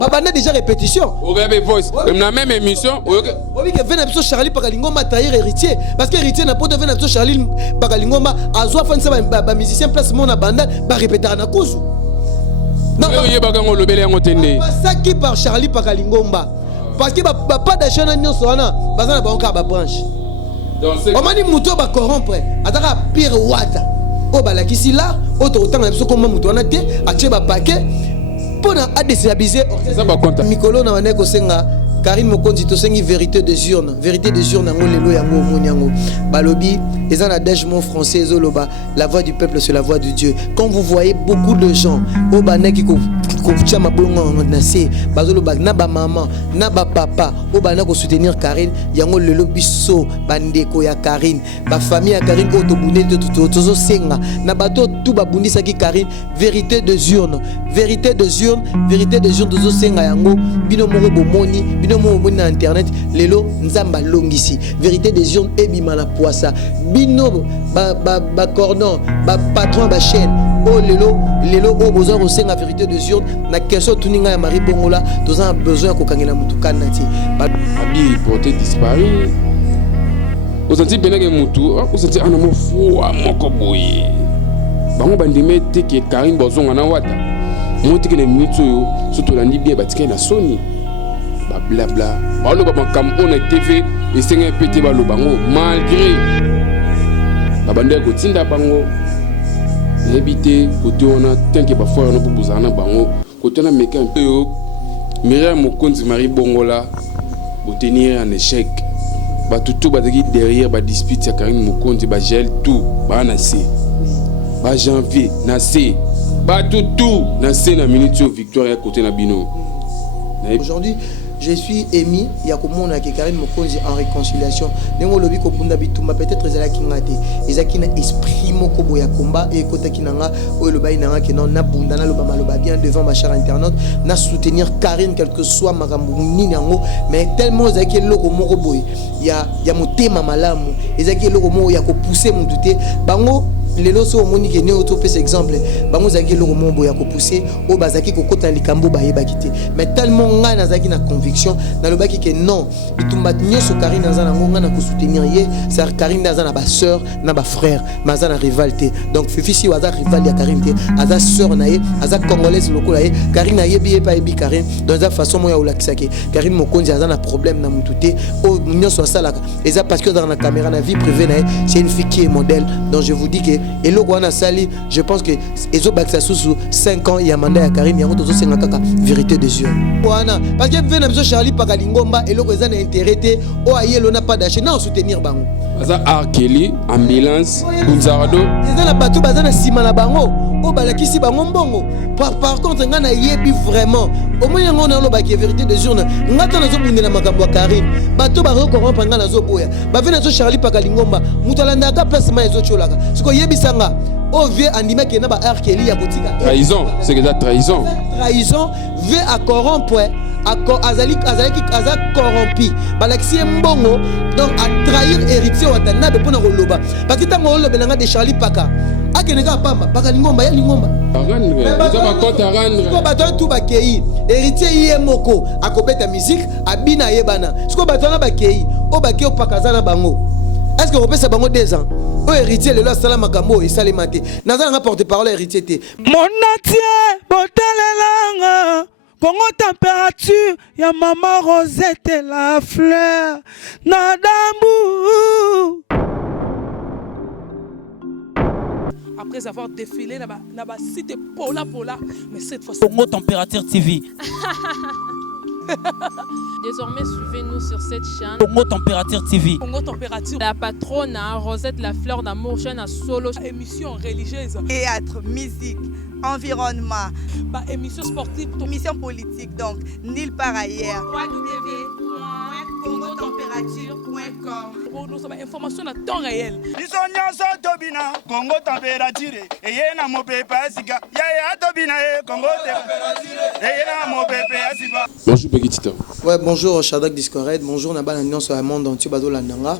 Babana déjà répétition. Regardez Voice. Dans la même émission. Oui, que venait episode Charlie Pakalingoma trahir héritier. Parce que héritier n'a pas de venir episode Charlie Pakalingoma. À soi, fan ça va musicien place mon abandon. Va répéter à Nakuzu. Non, ça qui par Charlie Pakalingomba. Parce que pas d'achat n'a soana. Bazana ba onka ba branche. On m'a dit muto ba corrompre. Ataka pire wata. O ba la kisi là. Autre temps na biso comme muto na te. Ache ba paquet. Pour na déstabiliser. Ça ba compte. Mikolo na wane ko senga. Karine Mokonzi to sengi vérité des urnes. Vérité des urnes ngo lelo yango monyango. Balobi les adage mot français zoloba. La voix du peuple c'est la voix de Dieu. Quand vous voyez beaucoup de gens au baneki ko chama bolongo nase bazoloba na ba maman na ba papa au bana ko soutenir Karine yango lelo biso bandeko ya Karine ba famille ya Karine ko to bunde to senga na bato tout ba bundisa ki Karine vérité des urnes. Vérité des urnes to senga yango bino moko bomoni bino moko bomoni na internet lelo nzamba longisi vérité des urnes ebima la poissa bino ba cordon ba patron ba chaîne oh lelo oh besoin aussi la vérité des urnes na question tuninga ya Marie Bongola tous a besoin ko kangela mutukana ti abi porté disparu osati benenge mutu osati ana mo fwa moko boye bango bandime te ke Karine bozonga na wata moti ke le minute yo surtout la libye batika na soni ba blabla balo ba makam on TV et c'est un petit balo bango malgré babande ko tinda bango habité côté on a tant que parfois on a pour buzana bango côté na meka un peu Myriam Mokonzi Marie Bongola pour tenir un échec ba tout ba derrière ba dispute ya Karine Mokonzi ba gel tout ba nasé ba janvier nasé ba tout nasé na minute victoire ya côté na bino. Aujourd'hui je suis émis yakomona ke Karine Mokonzi en réconciliation nengo lobi ko punda bitumba peut-être ezala kingate ezaki na esprit moko boya combat et kota kinanga o loba inanga ke non na bunda na loba maloba bien devant ma chère internaute na soutenir Karine quel que soit makambo nini yango mais tellement ezaki loko moko boy ya motema malamu ezaki loko moko ya ko pousser mon douter bango lelo so moni ke ne auto pese exemple bango zaki loko moko ya ko pousser o bazaki ko kota likambo ba yeba kité mais tellement nga nazaki na conviction na lobaki ke non bitumba nyeso Karine nazana ngonga na ko soutenir ye ça Karine nazana ba sœur na ba frère mazana rivalité donc fifi si waza rival ya Karine te aza sœur na ye aza congolaise lokola ye Karine na yebi pa yebi Karine dans une façon moya olakisaki Karine Mokonzi azana problème na mututé o nyeso salaka et ça parce que dans la caméra na vie privée na ye c'est une fille qui est modèle donc je vous dis que et le Rwanda Sali je pense que ezo baksa sous 5 ans il y a mandat ya Karine yango tozo senga kaka vérité des yeux wana parce que vena biso Charlie Pakalingomba et le Rwanda intérêté o ayelo na pas d'acheter na soutenir bango aza Arkeli ambulance Bunzarado eza na bato bazana sima na bango o balakisi bango mbongo par contre nga na yebi vraiment au moins yango na lo ba ki vérité des yeux ngata nazo bundela makambo ya Karine bato ba corrompre nga nazo boya ba vena biso Charlie Pakalingomba mutalanda ka place ma ezo cholaka siko yebi sanga o vie andima ke na ba Arkeli ya kotika trahison c'est que ça trahison veut à corrompre azali corrompu balakisi mbongo donc à trahir héritier watana be pona koloba parce que tango lobelanga de Charlie Paka akeneka pamba Pakalingomba ya lingomba ko bato tout bakei héritier ye moko akobeta musique abina yebana siko bato na bakei o bakei o pakazana bango est-ce que vous pensez bango 2 ans o héritier le sala makambo et salemate nazana nga porte-parole héritier te monatie botalelanga Congo température, ya maman Rosette et la fleur, Nadambu. Après avoir défilé dans la cité Pola, mais cette fois Congo Température TV. Désormais, suivez-nous sur cette chaîne. Congo Température TV. Congo Température. La patronne, Rosette la fleur d'amour, chaîne à solo. Émission religieuse. Théâtre, musique, environnement. Émission sportive. Émission politique, donc nulle part ailleurs. Pour nous avons information à temps réel. Congo Température. Et yena mo pepe asika. Ya tobina Congo Température. Et yena mo pepe asika. Bonjour Begitito. Ouais, bonjour Shadak Discored, bonjour Nabal Alliance au monde entier bazo landanga.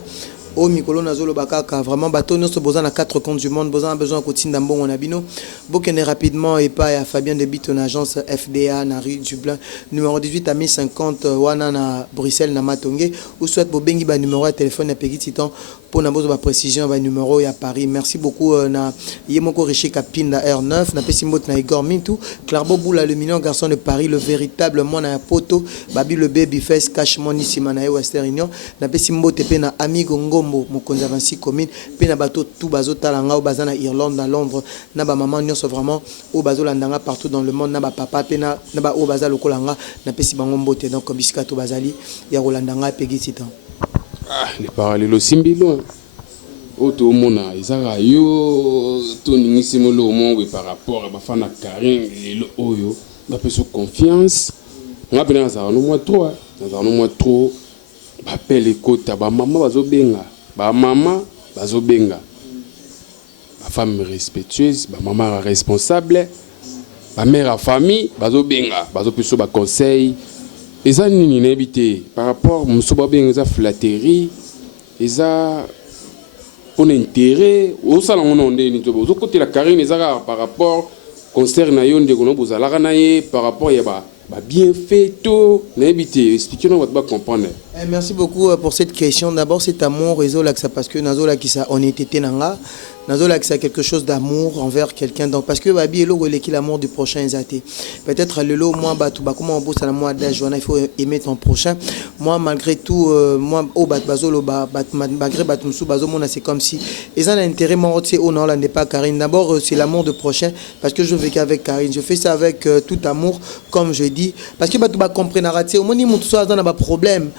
au mikolo nazolo bakaka vraiment bateau nous besoin à 4 comptes du monde besoin de kotinda mbongo na bino bokene rapidement et pas à Fabien de Biton agence FDA na rue Dublin numéro 18 à 1050 wana na Bruxelles na Matonge ou soit bobengi ba numéro de téléphone na petit temps pour na besoin de précision ba numéro à Paris. Merci beaucoup na yemoko Richi Kapinda R9 na pesimot na Igor Mintou Clarbo Boula le mignon garçon de Paris le véritable moi na poto babi le baby face cash money simana Western Union na pesimot pe na amigo ngombo mokonza 26 commune pe na bato tout bazo talanga au bazana Irlande na Londres na ba maman nyonso vraiment au bazo landanga partout dans le monde na ba papa pe na ba au baza lokolanga na pesi bango mbote donc bisika to bazali ya rolandanga pe gititan. Ah, les parallèles aussi bilo. Auto mona izaka yo to ningisimo lo mo par rapport à bafana Karim le oyo ba peso confiance. On appelle ça no moi trop. Dans no moi trop. Ba pele kota ba mama bazobenga. Ba mama bazobenga. Ba femme respectueuse, ba mama responsable. Ba mère à famille bazobenga, bazo peso ba conseil. Et ça nini n'habité par rapport musoba benga flatterie et ça on intérêt au salon on est ni to bozo côté la Karine ezaka par rapport concert na yo ndeko no bozalaka na ye par rapport ya ba bien fait tout n'habité expliquez-nous votre pas comprendre. Merci beaucoup pour cette question. D'abord cet amour réseau là que ça parce que nazola qui ça honnêteté nanga nazola que ça quelque chose d'amour envers quelqu'un donc parce que babi elo relé qui l'amour du prochain zaté peut-être le lot moi batu ba comment on bosse à moi d'âge il faut aimer ton prochain moi malgré tout moi au bat bazolo malgré batumsu bazo mona c'est comme si ils ont intérêt moi c'est oh non là n'est pas Karine d'abord c'est l'amour du prochain parce que je vis avec Karine je fais ça avec tout amour comme je dis parce que batu ba comprendre raté au moni mutu so dans ba problème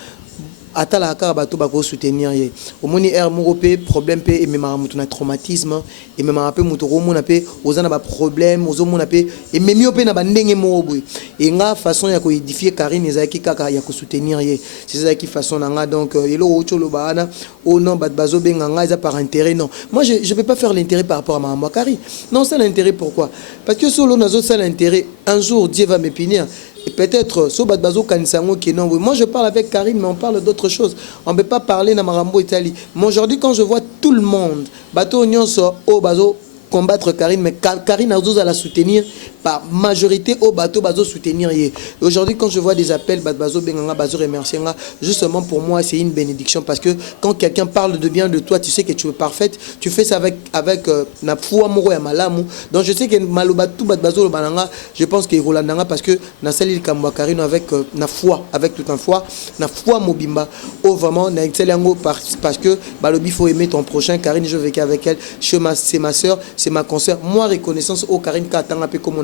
atala ka bato ba ko soutenir ye omoni er moko pe problème pe et même mutu na traumatisme et même un peu mutu ko mona pe ozana ba problème ozomona pe et même yo pe na ba ndenge mo boy et nga façon ya ko édifier Karine ezaki kaka ya ko soutenir ye c'est ça qui façon nga donc elo ocholo bana oh non bat bazo benga nga za par intérêt non moi je vais pas faire l'intérêt par rapport à ma Karine non c'est l'intérêt pourquoi parce que solo nazo ça l'intérêt un jour Dieu va me punir. Et peut-être, moi je parle avec Karine, mais on parle d'autre chose. On ne peut pas parler dans Marambo Italie. Mais aujourd'hui, quand je vois tout le monde, bateau Nyonso, au bazo, combattre Karine, mais Karine a la soutenir par majorité au bateau bazo soutenir. Aujourd'hui, quand je vois des appels, bazo benganga, bazo remercier, justement pour moi c'est une bénédiction parce que quand quelqu'un parle de bien de toi, tu sais que tu es parfaite, tu fais ça avec na foi moro ya malamu. Donc je sais que maloba tout bazo bananga, je pense que Rolandanga parce que na salil kamwa Karine avec na foi, avec toute un foi, na foi mobimba. Oh vraiment na excelengo parce que balobi faut aimer ton prochain. Karine je vis avec elle, c'est ma sœur, c'est ma consoeur. Moi reconnaissance au Karine ka tanga pe comme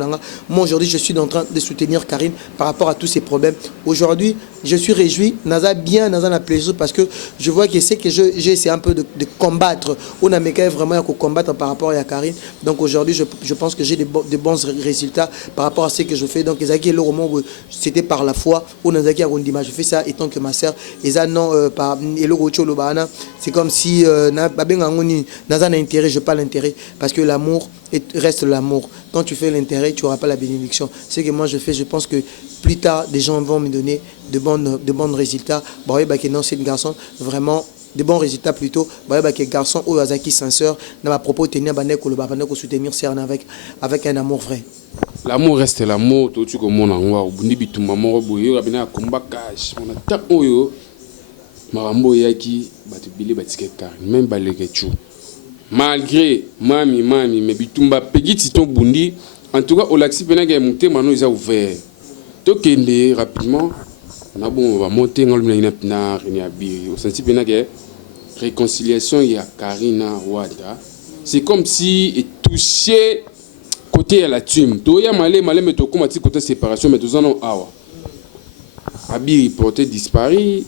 moi aujourd'hui je suis en train de soutenir Karine par rapport à tous ces problèmes. Aujourd'hui je suis réjoui, naza bien, naza na plaisir parce que je vois que c'est que j'ai essayé un peu de combattre. On a méca vraiment à combattre par rapport à Karine. Donc aujourd'hui je pense que j'ai de bons résultats par rapport à ce que je fais. Donc ezaki le roman c'était par la foi. On a zaki arondima je fais ça étant que ma sœur eza non par elo cholo bana. C'est comme si na babenga ngoni naza na intérêt, je pas l'intérêt parce que l'amour reste l'amour. Quand tu fais l'intérêt, tu n'auras pas la bénédiction. Ce que moi je fais, je pense que plus tard, des gens vont me donner de bons résultats. Bah, non, c'est un garçon vraiment de bons résultats plutôt. Bah, garçon ou azaki sincère, n'a pas propos tenir soutenir avec un amour vrai. L'amour reste l'amour. Tout ce que mon amour, bundi bituma moro boyo, abina combat cash. On a tapé oyo. Marambo yaki, batu bili batike Karine, même baleke chou. Malgré mami mais bitumba pegiti ton bundi en tout cas au laxi penage monter maintenant ils a ouvert to kende rapidement on a bon on va monter dans le na au senti penage réconciliation il y a Karina Wada c'est comme si est touché côté à la tume to ya malé mais to comme ti côté séparation mais tous en ont awa abi porté disparu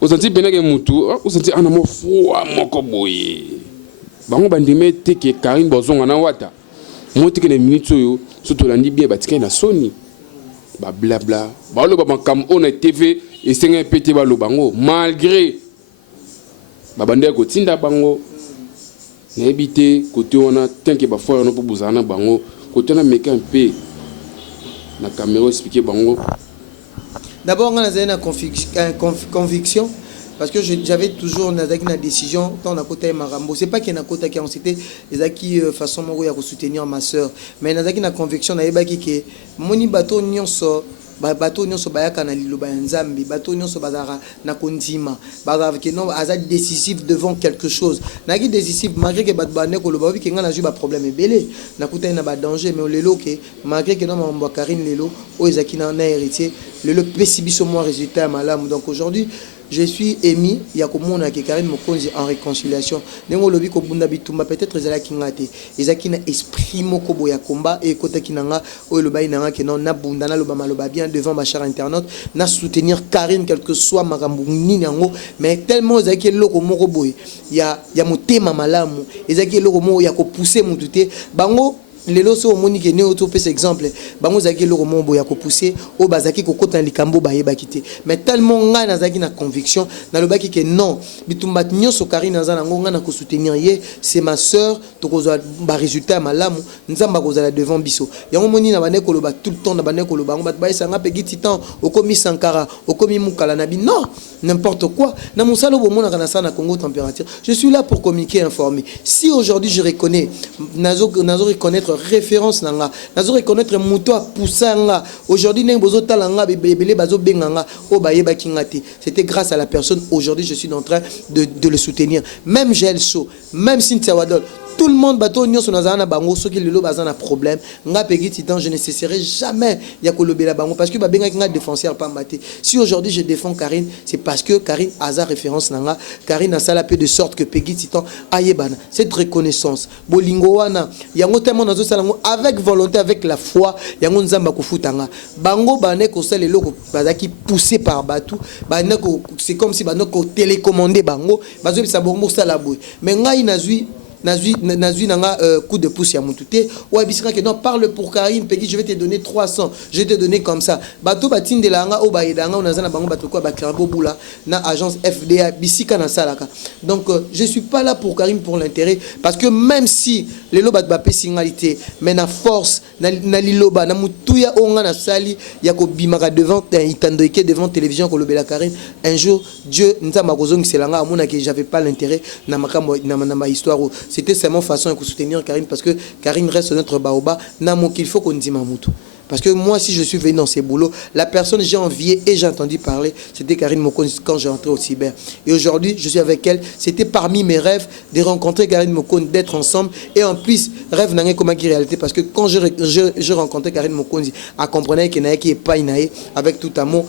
au senti penage mutu au senti un amour froid moko boye bango bandime te ke Karine bozonga na wata monte ke na minute oyo surtout landi bien batika na soni ba blabla ba lo ba kam on TV et senga pété ba lo bango malgré ba bande ko tinda bango na habité côté on a tant que ba fois on peut bozana bango côté na meka un peu na caméra expliquer bango d'abord on a une conviction parce que j'avais toujours une décision tant na kota marambo. C'est pas qu'il y a kota qui on c'était les qui façon moko ya soutenir ma sœur, mais nazaki na conviction na yebaki que moni bato nyonso bato nyonso bayaka na liloba ya nzambe, bato nyonso bazara na kondima bazara que non aza décisif devant quelque chose naki décisif malgré que bato bane ko loba ki nga na ju ba problème ebele na kuta na ba danger, mais lelo que malgré que non mambo Karine lelo o ezaki na héritier lelo pesi biso mo résultat malamu. Donc aujourd'hui je suis émis ya komona ke Karine Mokonzi en réconciliation nengo lobi ko bunda bitumba peut-être ezala kingate ezaki na esprit moko boya combat et kota kinanga o loba inanga ke non na bunda na loba maloba bien devant ma chère internaute na soutenir Karine quel que soit makambo nini yango, mais tellement ezaki loko moko boy ya motema malamu ezaki loko moko ya ko pousser mututé bango lelo so monique ne auto pes exemple bango zaki le roman boya ko pousser o bazaki ko kota likambo ba yeba kité, mais tellement nga nazaki na conviction na le baki que non bitumba nyonso Karine nazana nga na ko soutenir ye, c'est ma sœur to ko ba résultat malamu nzamba ko zala devant biso yango moni na bane ko loba tout le temps na bane ko loba ngo ba isa nga pegi titan o komi Sankara o komi Mukala nabi non n'importe quoi na musalo bo mona kana sana Congo température. Je suis là pour communiquer, informer. Si aujourd'hui je reconnais nazo reconnaître référence nanga nazo reconnaître muto a poussanga aujourd'hui neng bozo talanga bebele bazo benganga o bayeba kingati, c'était grâce à la personne. Aujourd'hui je suis en train de le soutenir, même Gelso, même Cynthia Wadol, tout le monde bateau nyon sonazana bango ceux qui le bazana problème nga pegi titan, je ne cesserai jamais ya kolobela bango parce que ba benga kinga défenseur pas maté. Si aujourd'hui je défends Karine, c'est parce que Karine a sa référence nanga, Karine a ça la peu de sorte que pegi titan ayebana cette reconnaissance bolingo wana yango tellement nazo salango avec volonté, avec la foi yango nzamba kufutanga bango bane ko sala loko bazaki poussé par batou bane ko c'est comme si bane ko télécommandé bango bazo bisa bongo sala boy, mais ngai nazui nanga coup de pouce ya mutute ou abisika que non parle pour Karine pegi je vais te donner 300, je vais te donner comme ça bato batinde langa o baidanga onazana bango bato quoi ba krambo bula na agence FDA bisika na salaka. Donc je suis pas là pour Karine pour l'intérêt, parce que même si les loba ba pesingalité mais na force na liloba na mutuya onga na sali ya ko bimaka devant itandoike devant télévision ko lobela Karine un jour Dieu nzamba kozongi selanga amona que j'avais pas l'intérêt na makambo na ma histoire. C'était seulement façon de soutenir Karine parce que Karine reste notre baoba. Namo qu'il faut qu'on dise Mamoutou. Parce que moi, si je suis venu dans ces boulots, la personne que j'ai enviée et j'ai entendu parler, c'était Karine Mokonzi quand j'ai entré au cyber. Et aujourd'hui, je suis avec elle. C'était parmi mes rêves de rencontrer Karine Mokonzi, d'être ensemble. Et en plus, rêve n'a comme réalité. Parce que quand je rencontrais Karine Mokonzi, à comprendre qu'il n'y a pas avec tout amour,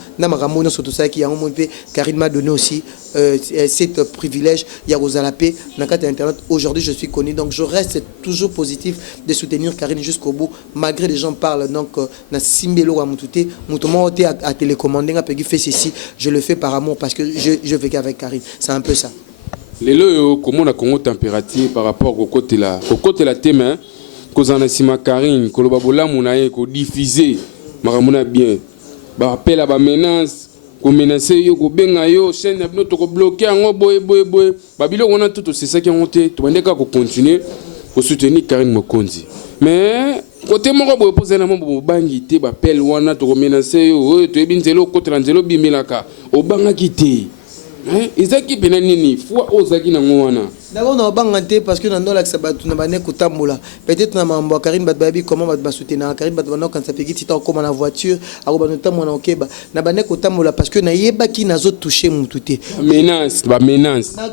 Karine m'a donné aussi cet privilège. Il y a Rosalapé, Internet. Aujourd'hui, je suis connu. Donc, je reste toujours positif de soutenir Karine jusqu'au bout, malgré les gens parlent. Donc, na simbelo wa mutute mutomo te à télécommander nga pegi fait ceci, je le fais par amour parce que je vais avec Karine, c'est un peu ça. Lelo comment na Congo température par rapport au côté la thème kozana sima Karine koloba bolamu na ye ko diffuser makamuna bien ba appel ba menace ko menacer yo ko benga yo chaîne na to ko bloquer ngo boy babilo on a tout c'est ça qui ont été to bandeka ko continuer ko soutenir Karine Mokonzi. Mais côté moko boy poser na mo bangi te ba appel wana to ko menacer yo to ebinzelo côté la nzelo bimelaka o banga kité ezaki pena nini fois ozaki na ngwana d'abord na bangante parce que dans la sabatu na bane kotambola peut-être na mambo Karine batbabi comment bat soutenir Karine batbana quand ça pegi titan comme na voiture aro banota mona okeba na bane kotambola parce que na yebaki nazo toucher mutute menace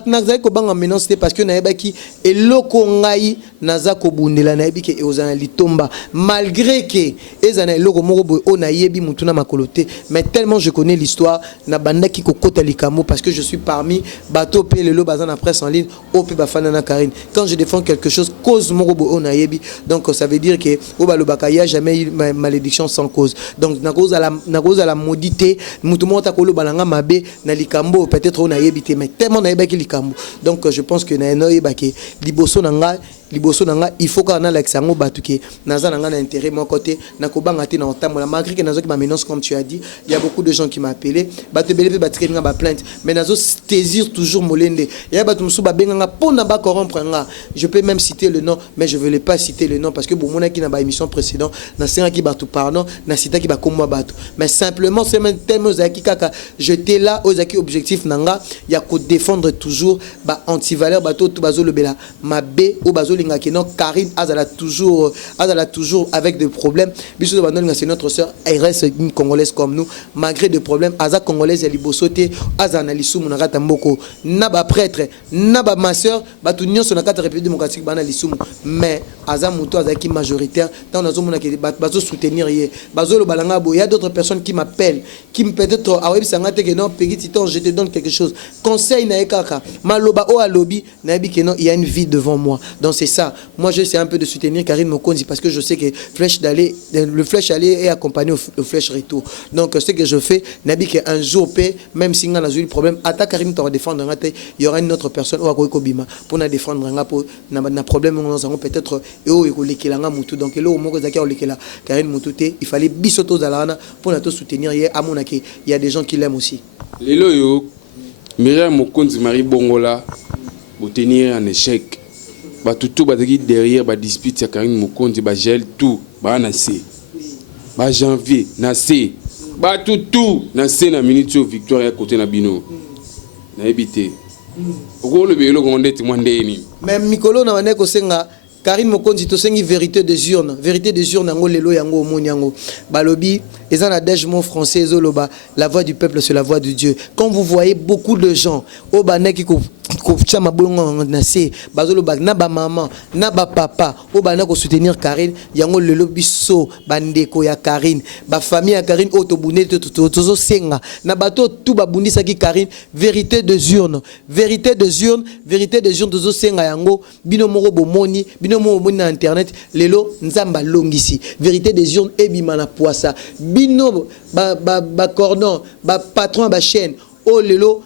na zai ko banga menace parce que na yebaki eloko ngai naza ko bundela na yebiki ozana litomba malgré que ezana eloko moko boy o na yebi mutuna makolote, mais tellement je connais l'histoire na bandaki ko kota likamo parce que je suis parmi bateau pe lelo bazana presse en ligne au pe bafanana Karine. Quand je défends quelque chose cause morobo on a yebi, donc ça veut dire que au balobaka il y a jamais eu malédiction sans cause. Donc na cause à la maudité mutumo ta kolo balanga mabe na likambo peut-être on a yebité mais tellement na yebaki likambo. Donc je pense que na eno yebaki liboso nanga liboso nanga il faut qu'on a l'exango batuke naza nanga na intérêt mon côté na kobanga te na otamola malgré que nazo ki ma menace comme tu as dit il y a beaucoup de gens qui m'appelaient batebele pe batike nga ba plainte mais nazo saisir toujours molende ya batu musu ba benga pona ba corrompre nga je peux même citer le nom mais je veux pas citer le nom parce que bomona ki na ba émission précédente na senga ki batu pardon na cita ki ba komwa batu mais simplement c'est même thème zaki kaka j'étais là aux zaki objectif nanga ya ko défendre toujours ba anti-valeur bato tout bazo le bela mabe ou bazo linga ki non Karine azala toujours avec des problèmes biso bandon c'est notre sœur elle reste une congolaise comme nous malgré des problèmes aza congolaise ya libosote aza na lisumu na kata mboko na ba prêtre na ba ma sœur batu nyonso na kata République démocratique bana lisumu mais aza muto aza ki majoritaire tant nazo mona ke bazo soutenir ye bazo le balanga bo il y a d'autres personnes qui m'appellent qui me peut-être a web sanga te que non petit temps je te donne quelque chose conseil na ekaka maloba o alobi na bi que non il y a une vie devant moi donc c'est ça moi j'essaie un peu de soutenir Karine Mokonzi parce que je sais que le flèche aller est accompagné au flèche retour donc ce que je fais na bi que un jour même si on a eu problème attaque Karine t'aura défendre il y aura une autre personne ou akoiko bima pour na défendre nga pour na problème nous avons peut-être eo ekolekela mutu donc le moko zaki olekela Karine Mutute il fallait bisoto zalana pour na to soutenir hier à mon il y a des gens qui l'aiment aussi lelo yo Myriam Mokonzi Marie Bongola pour tenir un échec tout derrière ba dispute ya Karine Mokonzi ba gel tout ba nasé ba janvier nasé ba tout nasé na minute victoire ya côté na bino na ebité oko le belo ko ndeti mwandeni même Mikolo na wane ko senga Karine Mokonzi to sengi vérité des urnes yango lelo yango omoni yango balobi eza na dej mot français zoloba la voix du peuple c'est la voix de Dieu quand vous voyez beaucoup de gens au baneki ko chama bolongo na se bazoloba na ba maman na ba papa au bana ko soutenir Karine yango lelo biso bandeko ya Karine ba famille ya Karine otobune tozo senga na bato tout babundisa ki Karine vérité des urnes tozo senga yango bino moko bomoni bino moko bomoni na internet lelo nzamba longisi vérité des urnes ebima na poisa bino ba cordon ba patron ba chaîne oh lelo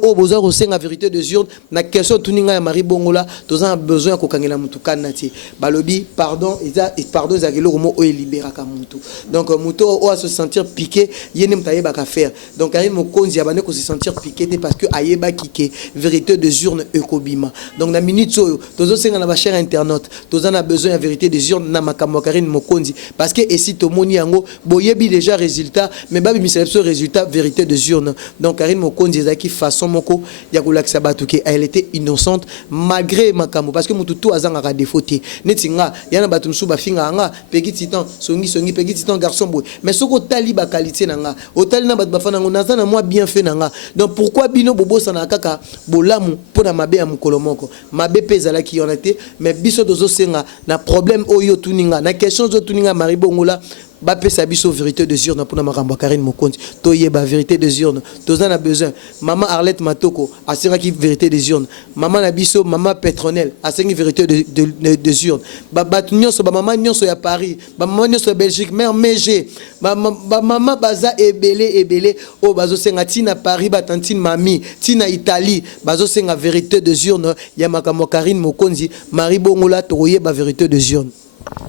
o besoin de senga vérité de urnes na question tuninga ya Marie Bongola toza besoin ya kokangela mutu kanati balobi pardon ezakelo komo o libéra ka mutu donc mutu o a se sentir piqué yene mtaye ba ka faire donc Karine Mokonzi abane ko se sentir piqué parce que ayeba kike vérité de urnes ekobima donc na minute so tozo senga na ba cher internaute toza na besoin ya vérité des urnes na makambo Karine Mokonzi parce que et si to moni yango boyebi déjà résultat mais babi miseleso résultat vérité des urnes donc Karine Mokonzi ezaki façon moko ya kolakisa bato ke elle était innocente malgré makambo parce que mututu azanga ka défaut netinga yana bato musu ba finga nga petit temps songi petit temps garçon boy mais soko tali ba qualité nanga otali na bato bafana ngo nazana moi bien fait nanga donc pourquoi bino bobo sana kaka bolamu pona mabe ya mukolo moko mabe pezala ki yonate mais biso dozo senga na problème oyo tuninga na question zo tuninga Marie Bongola bapesa biso vérité des urnes pour na makambo Karine Mokonzi toyeba vérité des urnes toza na besoin maman Arlette Matoko asenga ki vérité des urnes maman na biso maman Petronelle asengi vérité des urnes batu nyonso ba maman nyonso ya Paris ba maman nyonso ya Belgique mère Mégé ba maman baza ebele o bazo senga tina Paris ba tantine mami tina Italie bazo senga vérité des urnes ya makambo Karine Mokonzi Marie Bongola toyeba vérité des urnes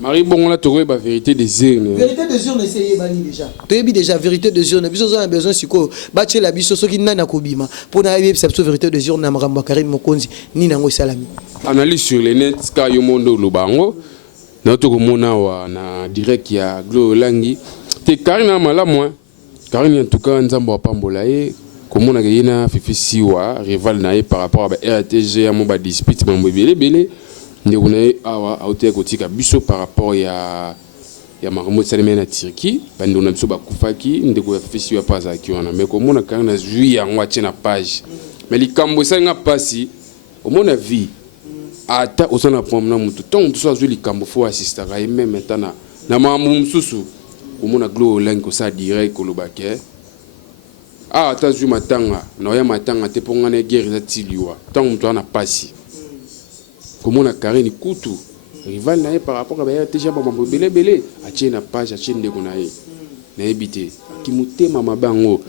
Marie Bongola tokoye ba vérité des urnes. Vérité des urnes essayez bani déjà. Toyebi déjà vérité des urnes. Biso on a besoin siko bache la biso soki nana kobima. Pour na yebi cette vérité des urnes na makambo Karine Mokonzi ni nango salami. Analyse sur les net ka yo mondo lubango. Na to ko mona wa na direct ya Glo Langi. Te Karine mala moi. Karine en tout cas nzambo apambola e komona ke yena fifisi wa rival na e par rapport à RTG ya mo ba dispute mambo belé. Ndekuna awa auté kotika biso par rapport ya makambo saleme na Turquie bando na biso bakufaki ndeko ya fisi ya paza ki wana mais komona kana jui ya ngwache na page mais likambo senga pasi omona vie ata osana pomna mutu ton to so jui likambo fo assista ka même maintenant na mamu msusu komona Glo Langi ko sa direct ko lobake ata jui matanga na ya matanga te pongana guerre za tiliwa tant mutu na pasi comment la Karine Kutu rival nae par rapport à déjà mambo belé a tient page a tient ndeko nae na ebité ki mutema mabango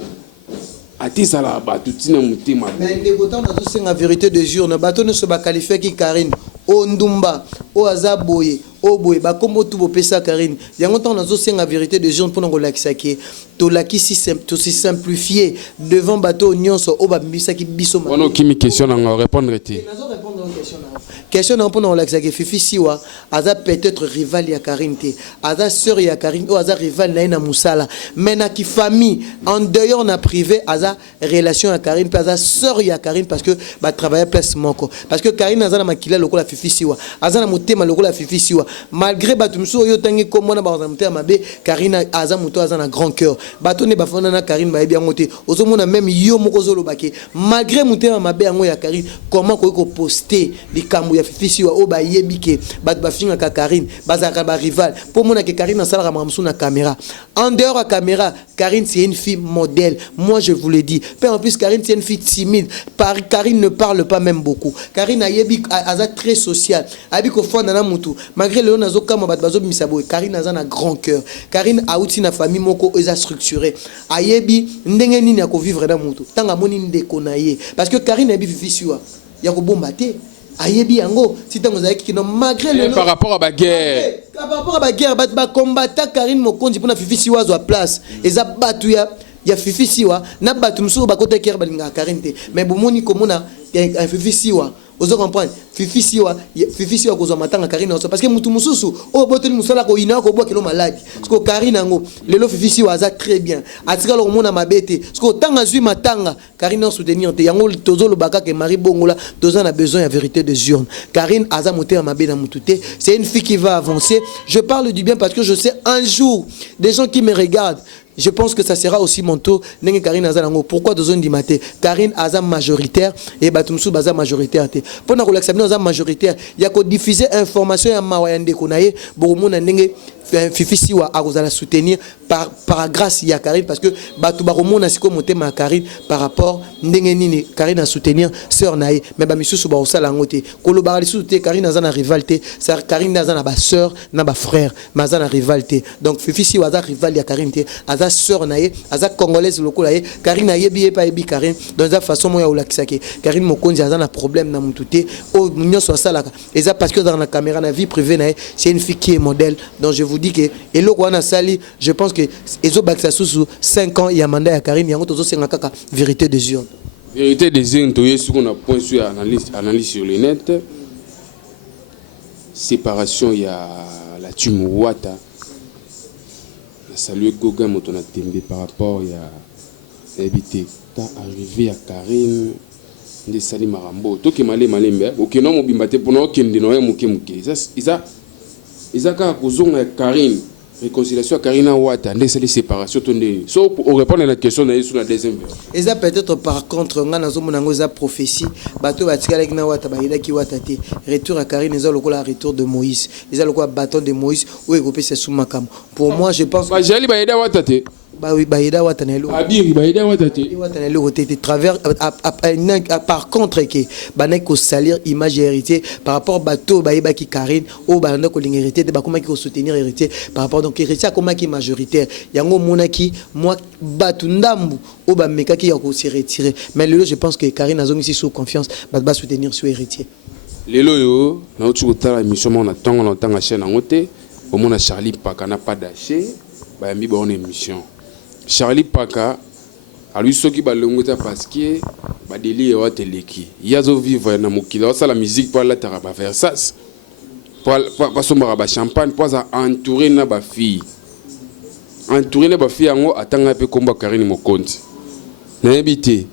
atisa la batu tina mutema mais ndeko tant na senga vérité des urnes bato ne se ba qualifier ki Karine o ndumba o azaboye o boye ba kombo tout bo pesa Karine yango tant nazo senga vérité de gens pour ngo lakisa ki to lakisi to si simplifier devant bateau nyonso o ba mbisa ki biso ma ono kimi question na répondre té nazo répondre aux questions na question pour ngo lakisa ki Fifi Siwa aza peut-être rival ya Karine té aza sœur ya Karine o aza rival na musala mais na ki famille en dehors na privé aza relation ya Karine pas aza sœur ya Karine parce que ba travailler place moko parce que Karine aza na makila lokola Fifi Siwa aza na motema lokola Fifi Siwa malgré batumso yo tangi komona ba motema mabe Karine aza moto aza na grand cœur bato ne bafona na Karine ba bien ngote ozomona même yo moko zolo bake malgré motema mabe yango ya Karine comment ko poster likambo ya Fifi Siwa o ba yebike bato bafinga ka Karine bazaka ba rival pour mona que Karine sala ramamsu na caméra en dehors à caméra Karine c'est une fille modèle moi je vous le dis puis en plus Karine c'est une fille timide Karine ne parle pas même beaucoup Karine ayebi aza très social abi ko fond na mutu malgré le nazo kama bat bazo misabo Karine aza na grand cœur Karine auti na famille moko eza structuré ayebi ndenge nini ya ko vivre na mutu tanga moni ndeko na ye parce que Karine ayebi Fifi Siwa ya ko bomba te ayebi yango si tango za kino malgré le par rapport à la guerre par rapport à la guerre ba combattre Karine Mokonzi pour na Fifi Siwa zo place eza batu ya Fifi Siwa na batu msou ba côté guerre balinga Karine te mais bomoni komona Fifi Siwa ozo comprendre Fifi Siwa kozwa matanga Karine parce que mutu mususu o boteli musala ko ina ko bokelo maladi parce que Karine ngo lelo Fifi Siwa aza très bien atika lo mona mabete parce que tanga zui matanga Karine soutenir te yango tozo lo baka ke Marie Bongola tozo na besoin ya vérité des urnes Karine aza moteur mabe na mutute c'est une fille qui va avancer je parle du bien parce que je sais un jour des gens qui me regardent je pense que ça sera aussi mon tour. Karine Azalango. Pourquoi deux zones d'imate? Karine Azam majoritaire et Batumsou Baza majoritaire. Pendant que l'examen Azam majoritaire, il y a qu'à diffuser information à Mawayande Konaye, Boromon Nenge, Fifi Siwa a la soutenir par grâce à Karine parce que Batou Baromon a siko monté ma Karine par rapport Ndengenini Karine a soutenir sœur Naï mais Bamisou Souba au Salangote. Kolo Barali soutenir Karine Azana rivalité, c'est Karine Azana ba sœur, na ba frère, Mazana rivalité. Donc Fifi Siwa Aza rival ya Karine te, Aza sœur Naï, Aza congolaise lokola Karine Ayebi pas ebi Karine dans sa façon moya olakisaki. Karine Mokonzi Azana problème na mutute, oh mignon soit ça là. Et ça parce que dans la caméra na vie privée Naï, c'est une fille qui est modèle. Donc je vous dis que et le Rwanda Sali, je pense que Ezo Baksa sous 5 ans il y a mandat à Karine, il y a tozo sengaka vérité des urnes. Vérité des urnes, tu es sur qu'on a point sur analyse sur le net. Séparation il y a la Tumouata. Salut Goga mon ton a tombé par rapport il y a habité. T'as arrivé à Karine de Sali Marambo. Toi qui malé malembe, OK non mo bimbate pour no kende no muke muke. Isa ka kozonga Karine réconciliation à Karina Wata ndese les séparation tonde so pour répondre à la question na sur la deuxième version eza peut-être par contre nga nazo mona ngo za prophétie bato batikala kina Wata bayila ki Wata te retour à Karine eza lokola retour de Moïse eza lokola bâton de Moïse ou ekopesa sous makam pour moi je pense ba jali bayida Wata te bah oui bayida Wata na lo abiri bayida Wata te Wata na lo côté travers par contre que banek ko salir image héritier par rapport bato bayiba ki Karine ou banda ko l'héritier de bakoma ki soutenir héritier par rapport donc héritier comme qui majoritaire yango monaki moi batu ndambu ou ba meka ki ya ko se retirer mais le je pense que Karine azongi si sous confiance ba soutenir sur héritier lelo yo na otu kotala émission na tongo na tanga chaîne ngote au mona Charlie Paka na pas d'aché ba yambi ba on émission Charlie Paka a lui soki ba longota parce que ba délire wa teleki yazo vivre na mokila ça la musique pour la taraba versas pour somba ba champagne pour entourer na ba fille yango atanga pe komba Karine Mokonzi na habité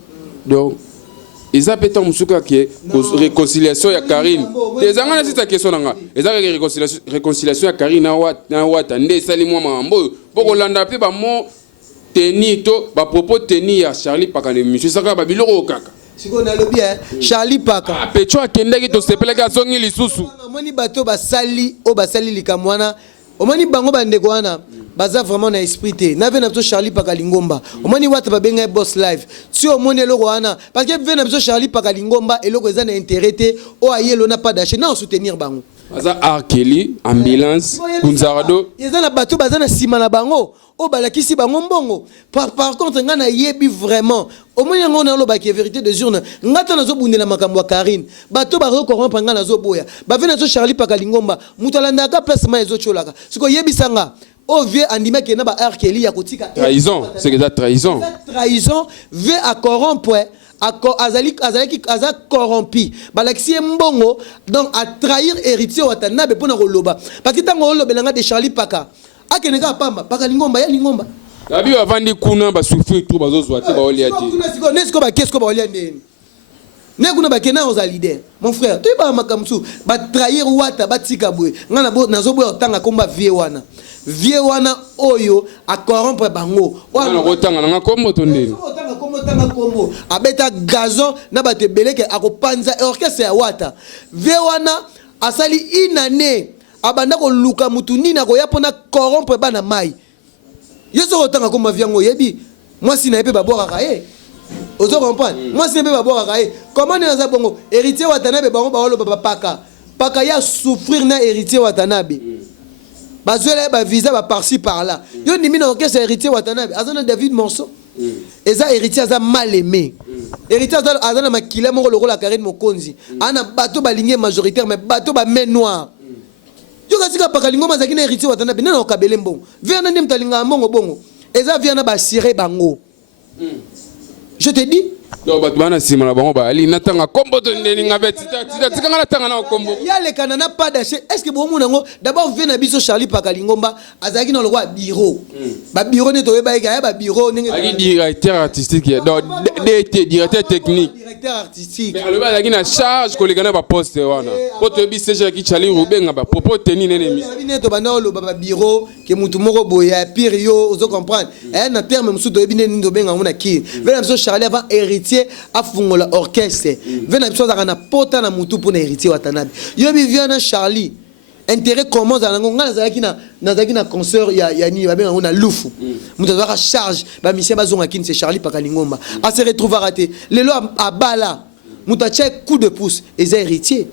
donc ils appellent musuka que réconciliation ya Karine tezanga na cette question nanga ezaka réconciliation ya Karine na Wata nde sali mwa mambo poko landa pe ba mo teni to ba propos teni ya Charlie Paka ne monsieur saka ba biloko kaka siko na lobi Charlie Paka pecho akendaki to sepelaka zongi lisusu moni bato basali likamwana omoni bango bandeko wana baza vraiment na esprit te na vena biso Charlie Paka Lingomba omoni Wata babenga boss live si omoni eloko wana parce que vena biso Charlie Paka Lingomba eloko eza na intérêt te o ayelo na pas d'acheter na soutenir bango Aza Arkeli, ambulance, Kunzarado. Ils ont la bateau, bazana simana bango. O balakisi bango mbongo. Par contre, ngana yebi vraiment. Au moins on a lo ba ki vérité de journée. Ngata nazo bundela makambo Karine. Bateau ba corrompre ngana zo boya. Ba vena zo Charlie Pakalingomba. Mutalanda ka placement ezo cholaka. Siko yebi sanga. O vie andima ke na ba Arkeli ya kotika. Trahison, c'est que ça trahison. Trahison veut à corrompre. Aza corrompu balakisi mbongo donc à trahir héritier watanabe pona koloba parce que tango lobelanga de Charlie Paka akeneka pamba Paka Lingomba ya Lingomba Abi bavandi kuna ba souffrir tout bazozwa te ba olia te nesko ba kesko ba olia ndeni ne kuna ba kena oza leader mon frère tu ba makamsu ba trahir wata batika boy ngana bo nazoboya tanga komba vie wana oyo a corrompre bango wana kotanga nga kombo to ndeni tanga kombo abeta gazon na bate beleke akopanza orchestre ya wata vie wana asali inane abanda ko luka mutu nini akoya pona corrompre bana mai yeso kotanga komba viango yebi moi si na epé babora ye ozo comprendre moi si na epé babora ye comment ne za bongo héritier watanabe bango baolo paka ya souffrir na héritier watanabe bazwela ba visa ba par-ci par-là yo nimi na orchestre héritier watanabe azana David Monso eza héritier aza mal aimé héritier azana makila moko lokola Karine Mokonzi ana bato balingi majoritaire mais bato ba main noire yo kasika Pakalingo mazaki na héritier watanabe na okabele mbongo viana ndem talinga mbongo bongo eza viana ba siré bango je te dis donc bato bana sima na bango ba ali natanga kombo to ndeni ngabe tika ngala tanga na kombo ya le kanana pas d'acheter est-ce que bon monango d'abord vient na biso Charlie Pakalingomba azaki na lokwa bureau ba bureau ne to ba ya ba bureau ninge ali directeur artistique donc DT directeur technique directeur artistique mais alors bazaki na charge ko lekana ba poste wana ko to bi seja ki Charlie Rubenga ba propos tenir nene mi ne to bana lo ba bureau ke mutu moko boya pire yo ozo comprendre na terme musu to bi ne ndo benga mona ki vena biso Charlie avant héritier a fungola orchestre vena biso za na pota na mutu pour na héritier watanabe yo bi viana Charlie intérêt comment za nango ngala zaki na concert ya ni ba benga na lufu mutu za charge ba mission bazonga kini c'est Charlie Pakalingomba a se retrouver raté lelo a bala mutu a coup de pouce et za héritier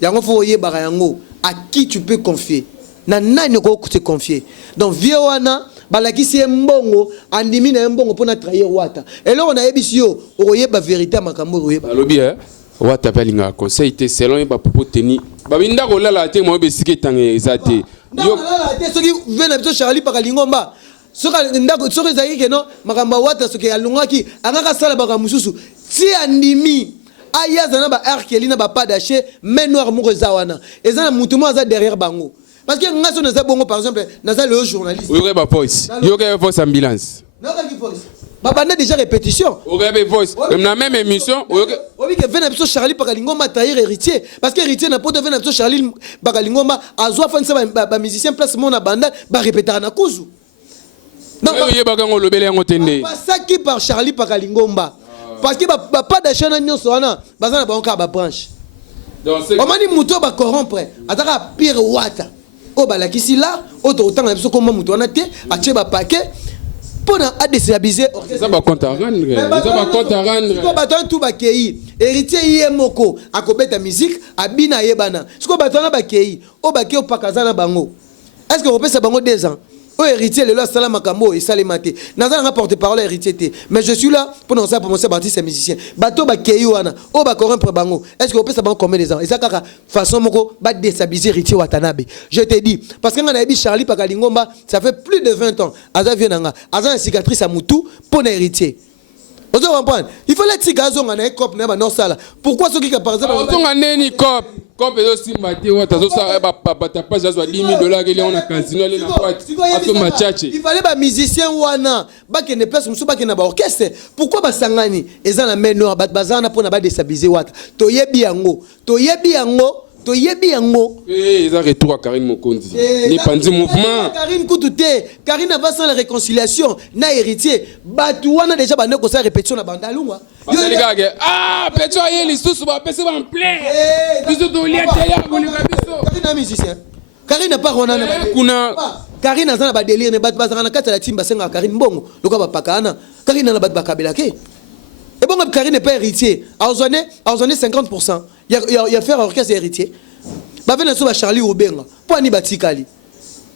yango fo yeba yango à qui tu peux confier na nani ko te confier donc vieux wana balakisi mbongo andimi na mbongo pona trahir wata et là on a ebisi yo oyeba vérité makambo oyeba alobi wata balinga conseil te selon ba propos teni babinda ko lala te mo be sike tangé ezate yo te soki vena biso Charlie Pakalingomba soka ndako soki zaki keno makambo wata soki alungaki angaka sala baka mususu ti andimi ayaza na ba Arkeli na ba pas d'acheter mais noir moko zawana ezana mutu mo za derrière bango parce que ngaso na za bongo par exemple na za le journaliste yo ba voice yo ka voice ambulance non ka voice babana déjà répétition o ka voice même na même émission o oui que vena biso Charlie Pakalingomba trahir héritier parce que héritier na poto vena biso Charlie Pakalingomba azwa fansa ba musicien place mon na banda ba répéter na kuzu donc yo ba kango lobele yango tende pas ça qui par Charlie Pakalingomba parce que pas d'achat nyonso wana bazana ba onka ba branche donc c'est on mani muto ba corrompre ataka pire wata o balakisi là auto tanga biso comme muto wana te ache ba paquet pour a déstabiliser ça va compte à rendre ça va compte à rendre ko baton tout ba kei héritier yemoko akobeta musique abina yebana siko batona ba kei o ba kei o pakazana bango est-ce que on peut ça bango 2 ans o héritier le sala makambo et salemate naza nga porte-parole héritier te mais je suis là pour nous ça pour monter artiste et musicien bato ba kei wana o ba corrompre bango est-ce que on peut ça bango combien des ans et ça kaka façon moko ba déstabiliser héritier watanabe je te dis parce que nga na bi Charlie Pakalingomba ça fait plus de 20 ans aza vienanga aza une cicatrice à mutu pour na héritier. Vous comprenez? Il fallait que tu aies un cop na ba non sala. Pourquoi ceux qui par exemple on a neni cop cop et aussi maté wa tazo sa ba tapage za $10,000 que on a casino les na quoi ato machache. Il fallait ba musicien wana ba ke ne place musu ba ke na ba orchestre. Pourquoi ba sangani eza na menor ba bazana pour na ba déstabiliser wata. To yebi yango ils ont retour à Karine Mokonzi ni pandi mouvement Karine Koutoute Karine va sans la réconciliation na héritier batouana déjà ba ne ko sa répétition na bandalungwa yo les gars peto yeli sous ba pese ba en plein biso to lia tele ko le biso Karine musicien Karine pas rona na kuna Karine azana ba délire ne bat bazana kata la timba senga Karine mbongo lokwa ba pakana Karine na bat ba kabela ke et bon Karine n'est pas héritier à 50%. Il y a faire orchestre héritier. bave na so ba Charlie Obenga po ani batikali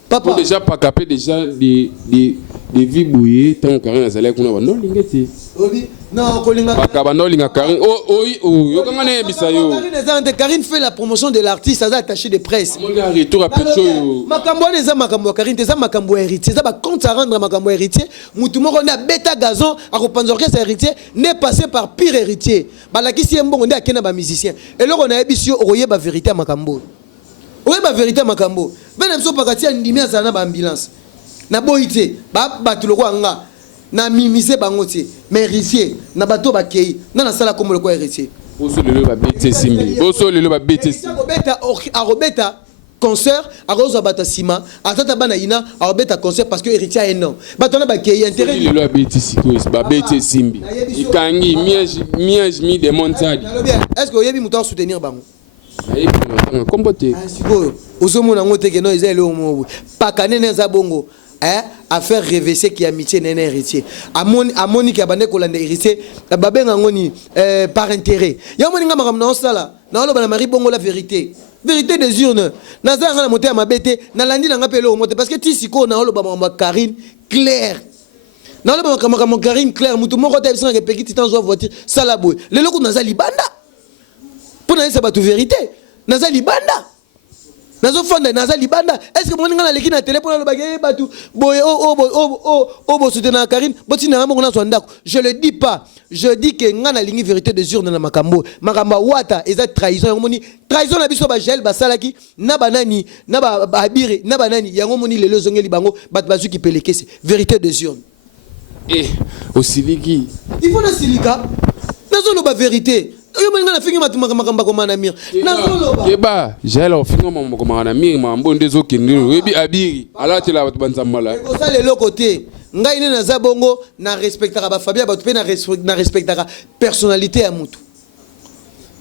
papa déjà pas capé déjà des vies bouillées tant Karine azalaki kuna bando lingeti obi non kolinga baka bando linga Karine yo kangane bisa yo Karine fait la promotion de l'artiste ça attaché de presse mon retour à Pecho makambo neza makambo Karine teza makambo héritier ça ba compte à rendre makambo héritier mutu moko na beta gazon a reprendre orchestre héritier n'est passé par pire héritier balaki si mbongo nde akena ba musicien et loko na ebisio okoyeba vérité makambo okoyeba vérité makambo bena biso pakati ya ndimi azana ba ambulance na boité ba batuloko anga na mimise bango te mais héritier na bato bakei na sala comme le quoi héritier boso lelo ba bete simbi boso lelo ba bete a robeta concert a rosa bata sima atata bana ina a robeta concert parce que héritier est non bato na bakei intérêt lelo ba bete siko ba bete simbi ikangi miège mi de montagne est-ce que oyebi muto soutenir bango kombote siko ozomona ngote ke no ezele omo pakanene za bongo à faire rêver qui amitié nene héritier amoni ki abande kolanda héritier babenga ngoni par intérêt ya moni nga makamna osala na oloba na mari bongo la vérité des urnes naza nga na moté ya mabete na landi na nga pelo moté parce que ti siko na oloba ma Karine claire na oloba ma Karine claire mutu moko ta bisanga peki titan zo voiture sala boy lelo ko naza libanda pona esa batu vérité naza libanda nazo fonda naza libanda est-ce que mon ngana leki na télé pour le bagay batu boy bo soutenir Karine boti na ngo na swandako je le dis pas je dis que ngana lingi vérité des urnes na makambo wata eza trahison moni trahison na biso ba gel ba salaki na banani na ba abire na banani yango moni lelo zongeli bango batu bazu ki pelekese vérité des urnes au siliki il faut na silika nazo lo ba vérité yo mwenga na fingi makambo ko manamir nazoloba keba jela ofinga mambo ko manamir mambo ndezo kindiro webi abiri alati la batu banzamala ko ça le côté ngai ne naza bongo na respectera ba Fabia batu pe na respectera personnalité ya mutu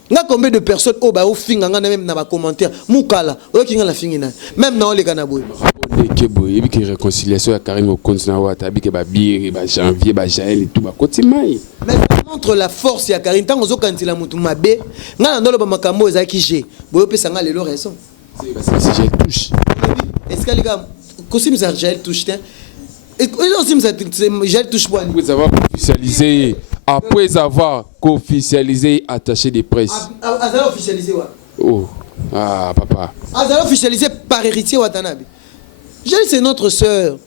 nga combien de personnes au ba ofinga nga même na ba commentaire mukala o kinga la fingi na même na ole kana boy kebo yebi ki réconciliation ya Karine Mokonzi na wata bike ba biri ba janvier ba jael et tout ba kotimai mais ça montre la force ya Karine tango zo kantila mutu mabe nga na ndolo ba makambo ezaki je boyo pesa nga lelo raison c'est j'ai touche est-ce que les gars kosim za jael touche et aussi ça jael touche point après avoir officialisé attaché de presse azala officialisé wa papa azala officialisé par héritier Watanabe. Jaël c'est notre sœur.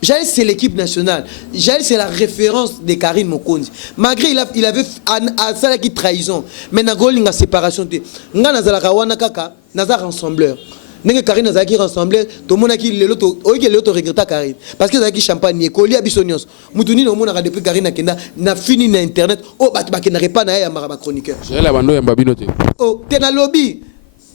Jaël c'est l'équipe nationale. Jaël c'est la référence de Karine Mokonzi. Malgré il avait à ça qui trahison. Mais na golinga séparation te. Nga nazala kawana kaka naza rassembleur. Nenge Karine nazala ki rassembleur to mona ki lelo to oyeke lelo to regretta Karine parce que nazala ki champagne ekoli abisonios. Mutuni no mona ka depuis Karine akenda na fini na internet bat bakenda pas na ya maraba chroniqueur. Jaël abando ya mbabino te. Te na lobby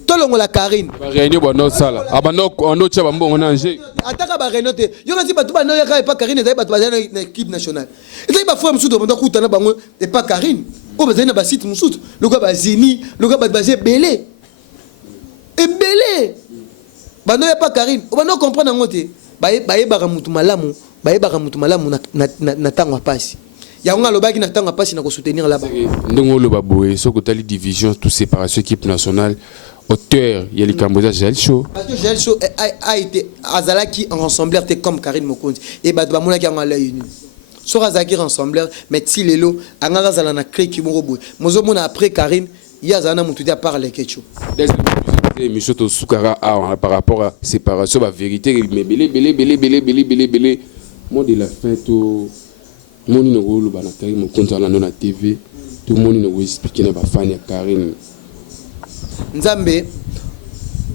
tolongo la Karine ba réunion bono sala abando ondo tcha bambongo na nje ataka ba réunion te yo ngasi batu bano ya pas Karine ezali batu bazana na équipe nationale ezali ba fois musuto bando kutana bango et pas Karine o bazana ba site musuto loka ba zini loka ba bazé belé bando ya pas Karine o bando comprendre ngote baye ba mutu malamu na tango pasi ya nga lobaki na tango pasi na ko soutenir là-bas ndongo loba boye soko tali division tout séparation équipe nationale auteur il y a les Cambodgiens Jaël Show parce que Jaël Show a été azalaki en rassembleur comme Karine Mokonzi et ba mona ki ngala uni so azaki rassembleur mais tilelo angaka zala na clé ki morobo mozo mona après Karine ya zana mutu dia parler quelque chose émission to sukara par rapport à séparation la vérité mais belé mot de la fin to moni no golo bana Karine Mokonzi na TV tout le monde no expliquer na ba fan ya Karine Nzambe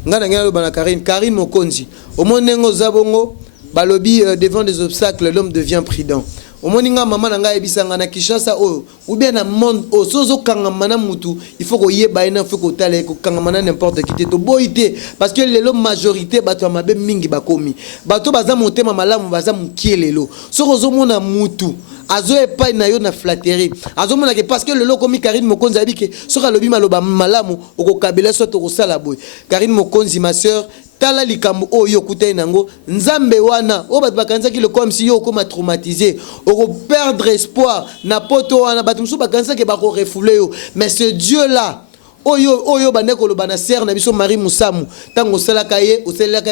ngana ngalo bana Karine Mokonzi au monengo zabongo balobi devant des obstacles l'homme devient prudent au moninga maman nga ebisanga na Kinshasa ou bien na monde sozo kangama mutu il faut ko yeba ina faut ko tale ko kangama n'importe qui to boité parce que lelo majorité bato mabe mingi bakomi bato baza motema malamu baza mukielelo soko zo mona mutu azo epai na yo na flatterie azo mona que parce que lelo komi Karine Mokonzi abike soka lobi maloba malamu oko kabela soto ko sala boy Karine Mokonzi ma sœur tala likambo oyo kutai nango nzambe wana o bat bakanza ki le comme si yo koma traumatisé o perdre espoir na poto wana bat musu bakanza ke ba ko refouler yo mais ce Dieu là oyo bandeko lo bana sœur na biso Marie Musamu tango osalaka ye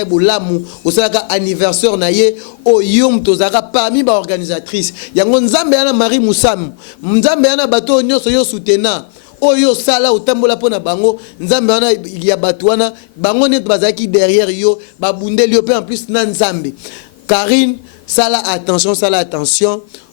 bolamu osalaka anniversaire na ye oyo mtozaka parmi ba organisatrice yango nzambe yana Marie Musamu nzambe yana bato nyonso yo soutenant oyo sala utambola pona bango nzambe wana ya bato wana bango net bazaki derrière yo babundeli yo pe en plus na nzambe. Karine sala attention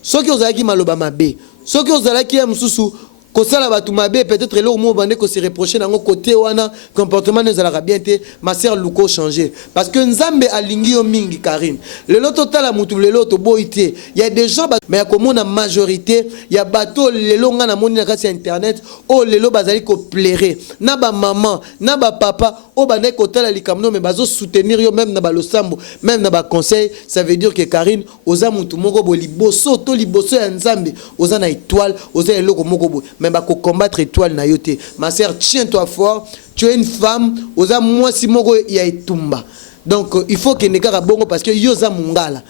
soki ozalaki maloba mabe soki ozalaki ya mususu kosala batu mabe peut-être le mot bande ko se reprocher nango côté wana comportement ne zalaka bien te ma sœur Luko changer parce que nzambe alingi yo mingi Karine lelo total mutu lelo to boité il y a des gens mais comme on a majorité il y a bateau lelo nga na moni na kati internet o lelo bazali ko plaire na ba maman na ba papa o bande ko tala likamno mais bazo soutenir yo même na ba losambo même na ba conseil ça veut dire que Karine oza mutu moko bo liboso to liboso ya nzambe oza na étoile oza eloko moko bo mais va combattre étoile na yote. Ma sœur, tiens-toi fort. Tu es une femme. Oza moi si moko ya etumba. Donc il faut que nekaka bongo parce que yoza mungala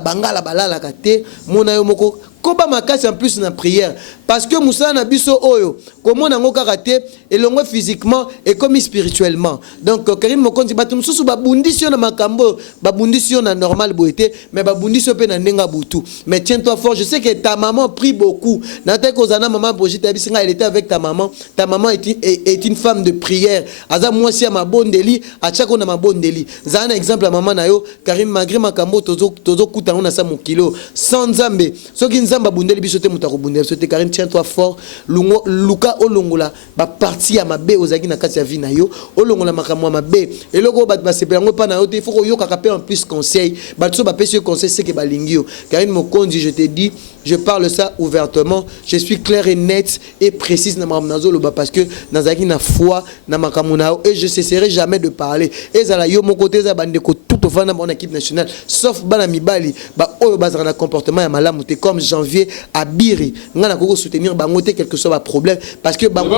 bangala balala kate mona yo moko koba makasi en plus na prière parce que Moussa na biso oyo comment nango karaté et longo physiquement et comme spirituellement. Donc Karim Mokonzi batum susu babundisio na makambo babundisio na normal boité mais babundisio pe na ndenga butu. Mais tiens-toi fort, je sais que ta maman prie beaucoup. Nata kozana maman Brigitte Abisinga elle était avec ta maman est une femme de prière. Aza moi si ma bondeli a chako na ma bondeli. Zana exemple à maman na yo Karim malgré makambo tozo kutana na sa mokilo sans nzambe soki nzamba bundeli biso te mutako bundeli biso te Karim tiens-toi fort luka olongola ba parti ya mabe ozaki na kati ya vie na yo olongola makamwa mabe eloko bat ba sepelango pa na yo te il faut ko yoka kapé en plus conseil batso ba pesi conseil c'est que balingi yo Karim Mokonzi je te dis je parle ça ouvertement je suis clair et net et précise na mamnazo loba parce que nazaki na foi na makamuna et je cesserai jamais de parler ezala yo mon côté za bande ko tout au fana mon équipe nationale sauf bana mibali ba oyo bazana na comportement ya malamu te comme janvier à Biri ngana koko soutenir bango te quelque soit ba problème parce que bango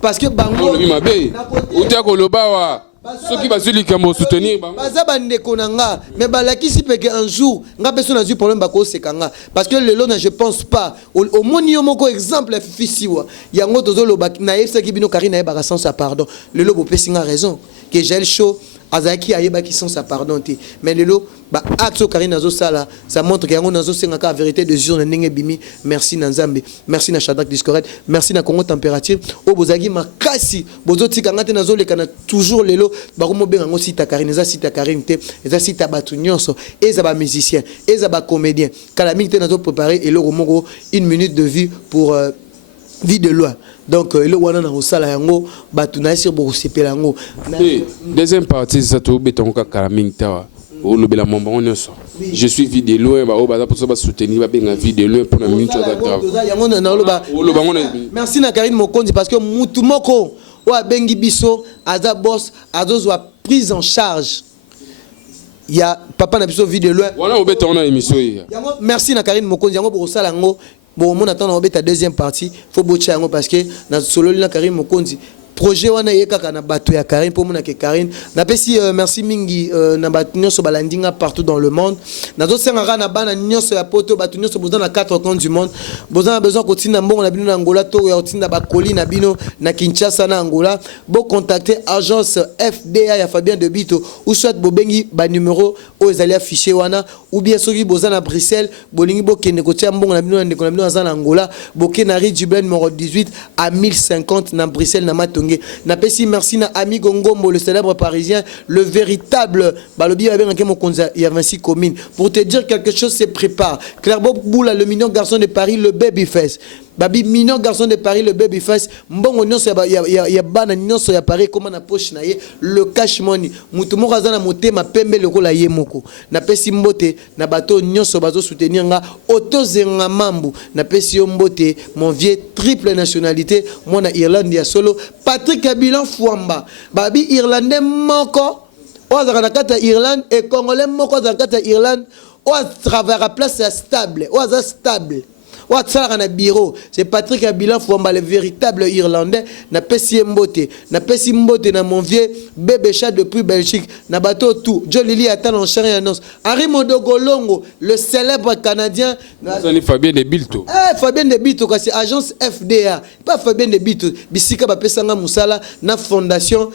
parce que bango le mabe uta ko lobawa soki bazuli kamo soutenir bango baza bande konanga mais balakisi peke un jour nga peso na zu problème bako sekanga parce que lelo na je pense pas au moni yo moko exemple fisiwa yango tozo loba na yesa ki bino Karine na ba sans sa pardon lelo bo pesinga raison que j'ai le show azaki ayeba qui sont sa pardon te mais lelo ba atso Karine nazo sala ça montre que yango nazo senga ka vérité de jour na ndenge bimi merci na Nzambe merci na Shadrach Discorette merci na Congo température o bozaki makasi bozoti kanga te nazo lekana toujours lelo ba ko mobenga ngo sita Karine za sita Karine te eza sita batu nyonso eza ba musicien eza ba comédien kala mingi te nazo préparer eloko moko une minute de vie pour vie de loi. Donc le wana na osala yango batu na sur bo sepela yango deuxième partie ça to beton ka karaming tawa o lobela momba nyonso je suis vie de loin ba o ba pour ça ba soutenir ba benga vie de loin pour na minute za grave yango na loba merci na Karine Mokonzi parce que mutu moko o abengi biso aza boss azozwa prise en charge. Il y a papa na biso vie de loin wana o beton na émission yango merci na Karine Mokonzi yango bo osala yango. Bon, on attend la deuxième partie. Faut botcher parce que dans solo la Karim Mokonzi projet wana yeka na bato ya Karine pour mona ke Karine na pesi merci mingi na bato nyonso balandinga partout dans le monde nazo senga na bana nyonso ya poto bato nyonso besoin na 4 coins du monde besoin kotina mbongo na bino na Angola to ya otinda bakoli na bino na Kinshasa na Angola bo contacter agence FDA ya Fabien de Bito ou soit bobengi ba numéro o ezali affiché wana ou bien soki besoin na Bruxelles bolingi bo kende ko tia mbongo na bino na Angola boke na rue Dublin numéro 18 à 1050 na Bruxelles na Matonge. Na pesi merci na ami Gongombo le célèbre parisien le véritable balobi ya benga mo konza ya 26 communes pour te dire quelque chose se prépare Clairbeau Boula le mignon garçon de Paris le Babyface babi mignon garçon de Paris le Babyface mbongo nyonso ya bana nyonso ya Paris comme na poche na ye le cash money mutu moko azana motema pembe lokola ye moko na pesi mbote na bato nyonso bazo soutenir nga otozenga mambu na pesi yo mbote mon vieux triple nationalité mona Irlande ya solo Patrick Abilan Fouamba babi irlandais moko oza na kata Irlande et congolais moko oza na kata Irlande o travailler à place stable o aza stable Ouatsala na bureau, c'est Patrick Abila Fouamba, le véritable Irlandais. Na pesi mbote na mon vieux bébé chat depuis Belgique. Na bateau tout. John Lili attend en chair et annonce. Henri Modogolongo, le célèbre Canadien. Fabien de Bilto. Fabien de Bilto, c'est agence FDA. Pas Fabien de Bilto. Bisika Bapesanga Moussala, na fondation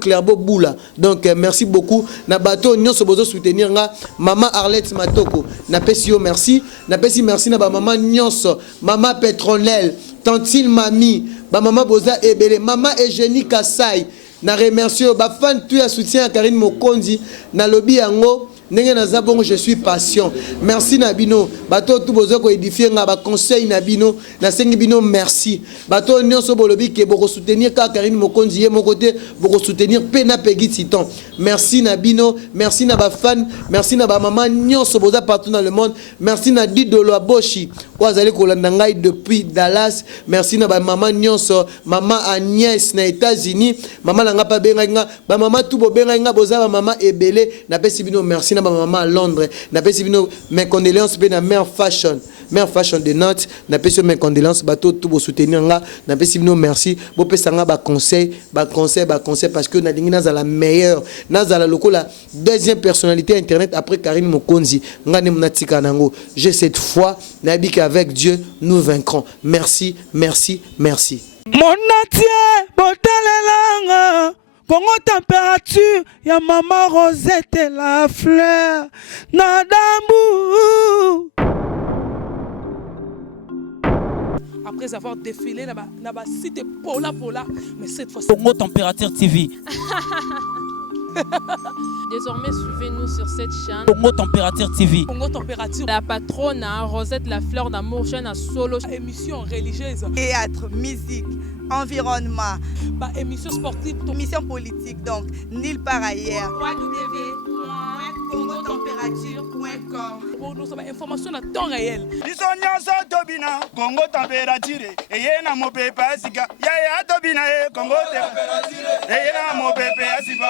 Clairbeau Boula. Donc merci beaucoup. Na bateau nyonso bozo soutenir nga maman Arlette Matoko. Na pesi yo merci. Na pesi merci na ba maman nyonso, maman Petronelle, Tantine Mami, ba maman Boza Ebele, maman Eugénie Kassai. Na remercie ba fan tu ya soutien à Karine Mokonzi na lobby yango. Je suis patient. Merci Nabino. Bato tout bozo ko édifier nga ba conseil Nabino. Na sengi bino merci. Bato nyonso bolobi ke boko soutenir ka Karine Mokonzi ye mon côté boko soutenir Pena Peggy Titon. Merci Nabino, merci na ba fan, merci na ba maman nyonso boza partout dans le monde. Merci na Didolo Aboshi. Wazali kolanda ngai depuis Dallas. Merci na ba maman nyonso, maman Agnès na États-Unis, maman nanga pa benga nga, ba maman tout bo benga nga boza ba maman Ebele na pesi bino merci. Na maman à Londres, na pesi bino mes condoléances pe na mère fashion de Nantes, na pesi mes condoléances bateau tout bo soutenir nga, na pesi bino merci, bo pesa nga ba conseil parce que na dingi na za la meilleure, na za la lokola deuxième personnalité internet après Karine Mokonzi, nga ne mnatika nango. J'ai cette foi, na bi qu'avec Dieu nous vaincrons. Merci. Mon natie botalelanga Congo température, ya maman Rosette la fleur, Nadambu. Après avoir défilé dans la cité Pola, mais cette fois Congo Température TV. Désormais, suivez-nous sur cette chaîne. Congo Température TV. Congo Température. La patronne, Rosette la fleur d'amour, chaîne à solo. Émission religieuse. Théâtre, musique, environnement. Émission sportive. Émission politique, donc nulle part ailleurs. www.congotempérature.com. Pour nous avoir information à temps réel. Congo Température. Et y a mon pépé, Congo Température. Et y a mon pépé,